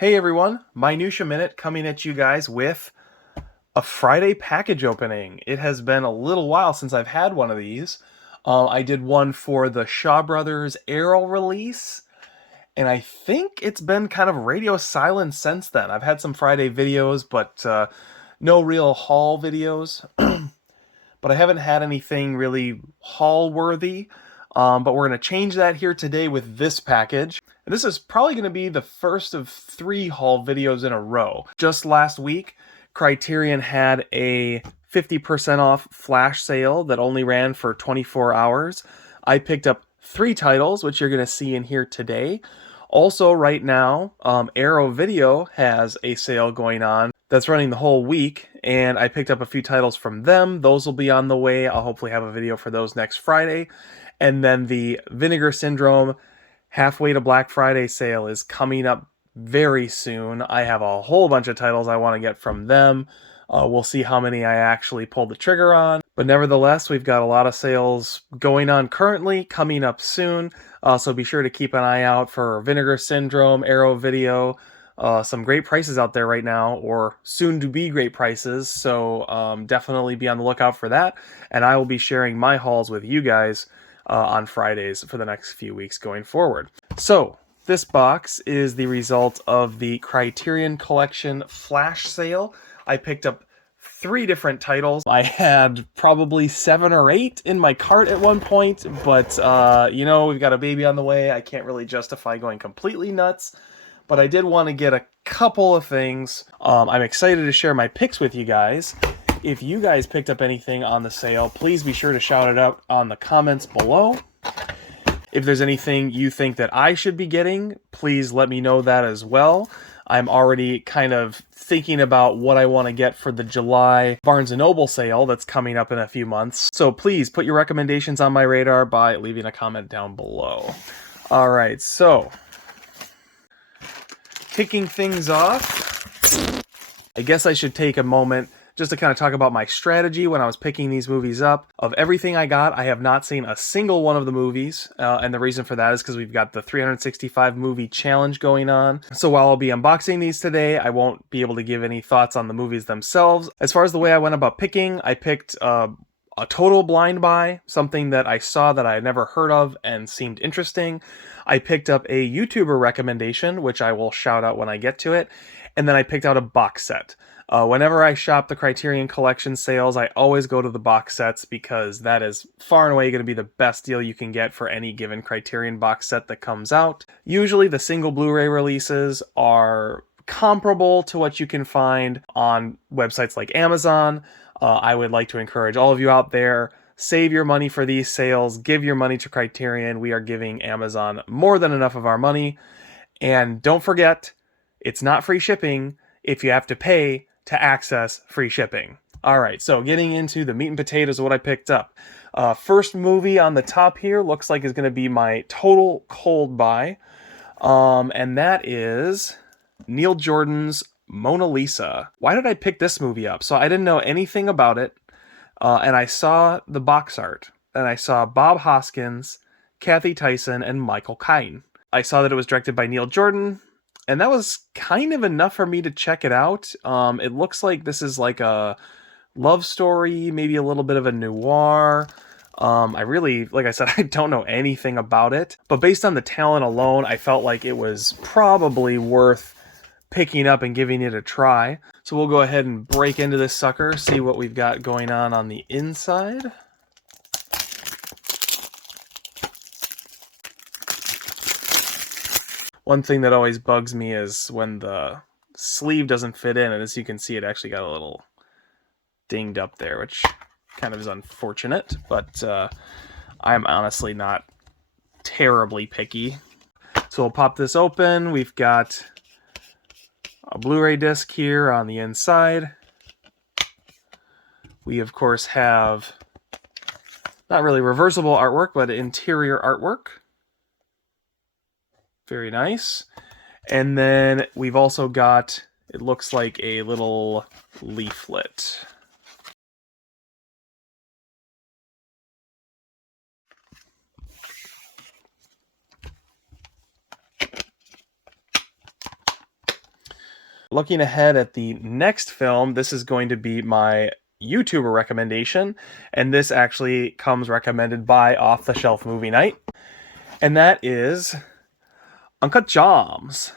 Hey everyone, Minutia Minute coming at you guys with a Friday package opening. It has been a little while since I've had one of these. I did one for the Shaw Brothers Arrow release, and I think it's been kind of radio silent since then. I've had some Friday videos, but no real haul videos. But I haven't had anything really haul worthy. But we're going to change that here today with this package. And this is probably going to be the first of 3 haul videos in a row. Just last week, Criterion had a 50% off flash sale that only ran for 24 hours. I picked up 3 titles, which you're going to see in here today. Also, right now, Arrow Video has a sale going on that's running the whole week, and I picked up a few titles from them. Those will be on the way. I'll hopefully have a video for those next Friday. And then the Vinegar Syndrome Halfway to Black Friday sale is coming up very soon. I have a whole bunch of titles I want to get from them. We'll see how many I actually pull the trigger on. But nevertheless, we've got a lot of sales going on currently, coming up soon. So be sure to keep an eye out for Vinegar Syndrome, Arrow Video. Some great prices out there right now, or soon to be great prices. So definitely be on the lookout for that. And I will be sharing my hauls with you guys on Fridays for the next few weeks going forward. So this box is the result of the Criterion Collection flash sale. I picked up 3 different titles. I had probably 7 or 8 in my cart at one point, but you know, we've got a baby on the way. I can't really justify going completely nuts, but I did want to get a couple of things. I'm excited to share my picks with you guys. If you guys picked up anything on the sale, please be sure to shout it out on the comments below. If there's anything you think that I should be getting, please let me know that as well. I'm already kind of thinking about what I want to get for the July Barnes & Noble sale that's coming up in a few months. So please put your recommendations on my radar by leaving a comment down below. All right, so kicking things off, I guess I should take a moment just to kind of talk about my strategy when I was picking these movies up. Of everything I got, I have not seen a single one of the movies, and the reason for that is because we've got the 365 movie challenge going on. So while I'll be unboxing these today, I won't be able to give any thoughts on the movies themselves. As far as the way I went about picking, I picked a total blind buy, something that I saw that I had never heard of and seemed interesting. I picked up a YouTuber recommendation, which I will shout out when I get to it, and then I picked out a box set. Whenever I shop the Criterion Collection sales, I always go to the box sets because that is far and away going to be the best deal you can get for any given Criterion box set that comes out. Usually the single Blu-ray releases are comparable to what you can find on websites like Amazon. I would like to encourage all of you out there, save your money for these sales, give your money to Criterion. We are giving Amazon more than enough of our money. And don't forget, it's not free shipping if you have to pay to access free shipping. All right, so getting into the meat and potatoes of what I picked up. First movie on the top here looks like is going to be my total cold buy, and that is Neil Jordan's Mona Lisa. Why did I pick this movie up? So I didn't know anything about it, and I saw the box art, and I saw Bob Hoskins, Kathy Tyson, and Michael Caine. I saw that it was directed by Neil Jordan, and that was kind of enough for me to check it out. It looks like this is like a love story, maybe a little bit of a noir. I really, like I said, I don't know anything about it, but based on the talent alone, I felt like it was probably worth picking up and giving it a try. So we'll go ahead and break into this sucker, see what we've got going on the inside. One thing that always bugs me is when the sleeve doesn't fit in, and as you can see, it actually got a little dinged up there, which kind of is unfortunate, but I'm honestly not terribly picky. So we'll pop this open. We've got a Blu-ray disc here on the inside. We, of course, have not really reversible artwork, but interior artwork. Very nice. And then we've also got, it looks like a little leaflet. Looking ahead at the next film, this is going to be my YouTuber recommendation, and this actually comes recommended by Off the Shelf Movie Night, and that is Uncut Gems.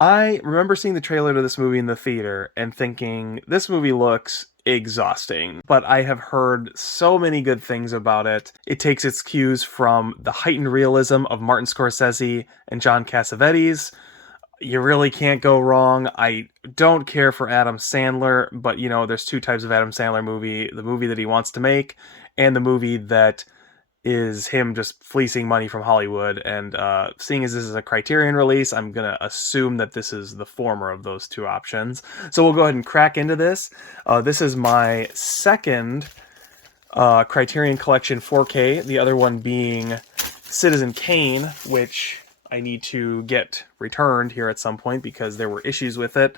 I remember seeing the trailer to this movie in the theater and thinking, this movie looks exhausting, but I have heard so many good things about it. It takes its cues from the heightened realism of Martin Scorsese and John Cassavetes. You really can't go wrong. I don't care for Adam Sandler, but you know, there's two types of Adam Sandler movie: the movie that he wants to make and the movie that is him just fleecing money from Hollywood. And seeing as this is a Criterion release, I'm gonna assume that this is the former of those two options. So we'll go ahead and crack into this. This is my second Criterion Collection 4K, the other one being Citizen Kane, which I need to get returned here at some point because there were issues with it.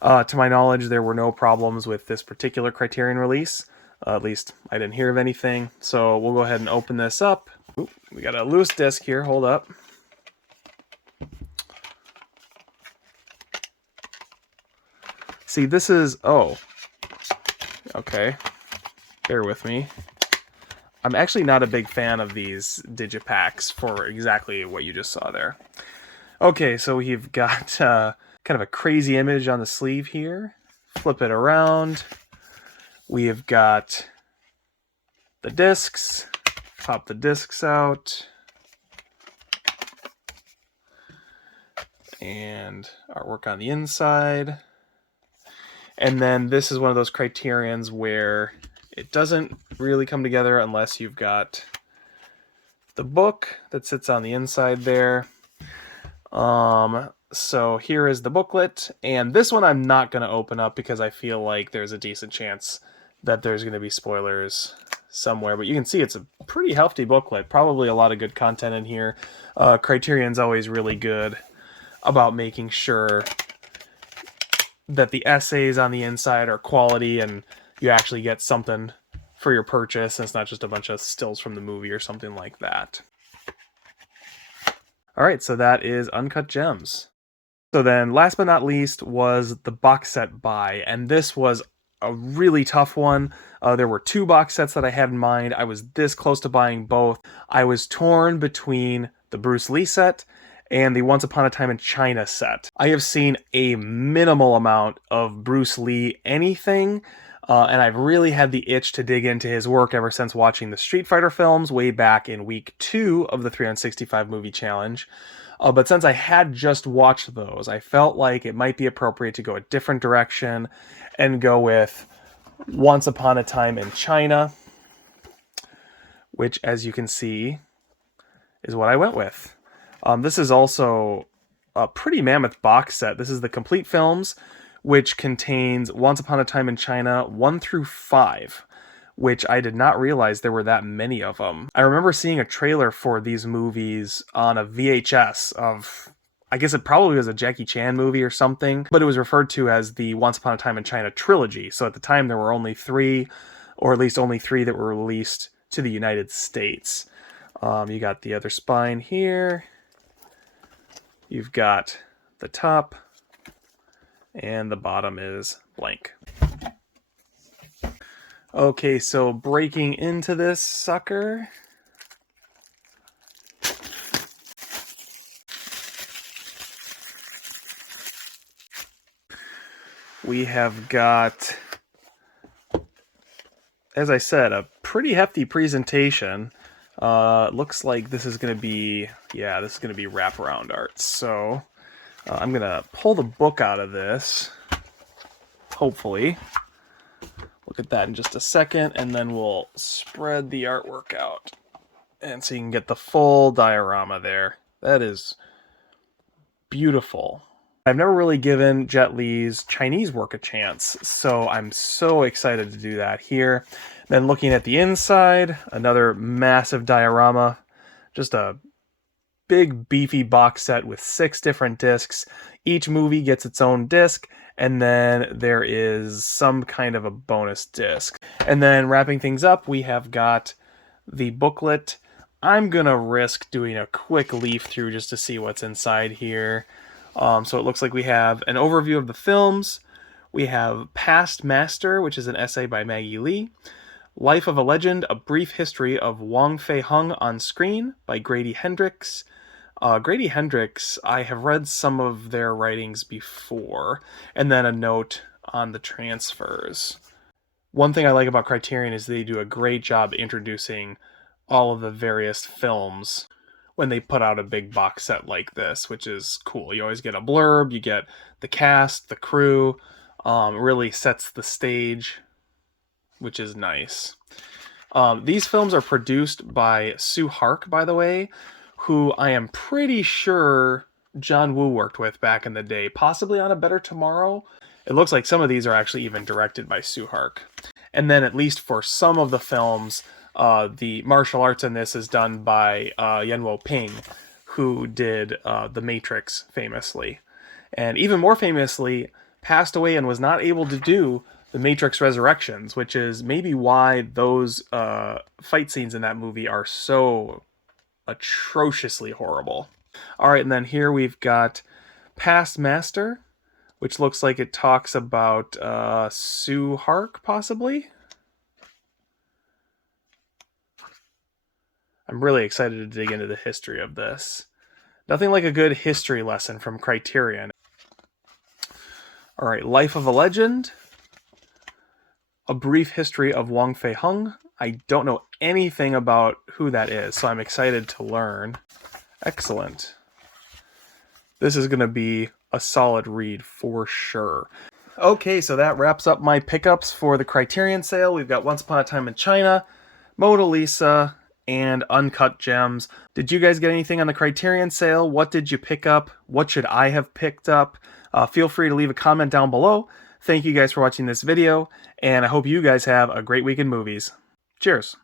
To my knowledge, there were no problems with this particular Criterion release. At least I didn't hear of anything. So we'll go ahead and open this up. Ooh, we got a loose disc here. Hold up. See, this is... Oh. Okay. Bear with me. I'm actually not a big fan of these digipacks for exactly what you just saw there. Okay, so we've got kind of a crazy image on the sleeve here. Flip it around. We've got the discs. Pop the discs out. And artwork on the inside. And then this is one of those Criterions where it doesn't really come together unless you've got the book that sits on the inside there. So here is the booklet, and this one I'm not going to open up because I feel like there's a decent chance that there's going to be spoilers somewhere. But you can see it's a pretty hefty booklet, probably a lot of good content in here. Criterion's always really good about making sure that the essays on the inside are quality and you actually get something for your purchase, and it's not just a bunch of stills from the movie or something like that. Alright, so that is Uncut Gems. So then, last but not least, was the box set buy, and this was a really tough one. There were two box sets that I had in mind. I was this close to buying both. I was torn between the Bruce Lee set and the Once Upon a Time in China set. I have seen a minimal amount of Bruce Lee anything, and I've really had the itch to dig into his work ever since watching the Street Fighter films way back in week 2 of the 365 movie challenge. But since I had just watched those, I felt like it might be appropriate to go a different direction and go with Once Upon a Time in China, which, as you can see, is what I went with. This is also a pretty mammoth box set. This is the complete films, which contains Once Upon a Time in China 1 through 5, which I did not realize there were that many of them. I remember seeing a trailer for these movies on a VHS of, I guess it probably was a Jackie Chan movie or something, but it was referred to as the Once Upon a Time in China trilogy. So at the time there were only 3, or at least only 3 that were released to the United States. You got the other spine here. You've got the top, and the bottom is blank. Okay, so breaking into this sucker. We have got, as I said, a pretty hefty presentation. Looks like this is going to be, yeah, this is going to be wraparound art. So I'm going to pull the book out of this, hopefully. Look at that in just a second, and then we'll spread the artwork out. And so you can get the full diorama there. That is beautiful. I've never really given Jet Li's Chinese work a chance, so I'm so excited to do that here. Then looking at the inside, another massive diorama. Just a big beefy box set with 6 different discs. Each movie gets its own disc, and then there is some kind of a bonus disc. And then wrapping things up, we have got the booklet. I'm gonna risk doing a quick leaf through just to see what's inside here. So it looks like we have an overview of the films. We have Past Master, which is an essay by Maggie Lee. Life of a Legend, A Brief History of Wong Fei Hung on Screen by Grady Hendrix. Grady Hendrix, I have read some of their writings before, and then a note on the transfers. One thing I like about Criterion is they do a great job introducing all of the various films when they put out a big box set like this, which is cool. You always get a blurb, you get the cast, the crew, really sets the stage, which is nice. These films are produced by Sue Hark, by the way, who I am pretty sure John Woo worked with back in the day, possibly on A Better Tomorrow. It looks like some of these are actually even directed by Sue Hark. And then at least for some of the films, the martial arts in this is done by Yenwo Ping, who did The Matrix famously. And even more famously, passed away and was not able to do The Matrix Resurrections, which is maybe why those fight scenes in that movie are so atrociously horrible. All right, and then here we've got Past Master, which looks like it talks about Sue Hark, possibly. I'm really excited to dig into the history of this. Nothing like a good history lesson from Criterion. All right, Life of a Legend, A Brief History of Wong Fei Hung. I don't know anything about who that is, so I'm excited to learn. Excellent. This is going to be a solid read for sure. Okay, so that wraps up my pickups for the Criterion sale. We've got Once Upon a Time in China, Mona Lisa, and Uncut Gems. Did you guys get anything on the Criterion sale? What did you pick up? What should I have picked up? Feel free to leave a comment down below. Thank you guys for watching this video, and I hope you guys have a great week in movies. Cheers.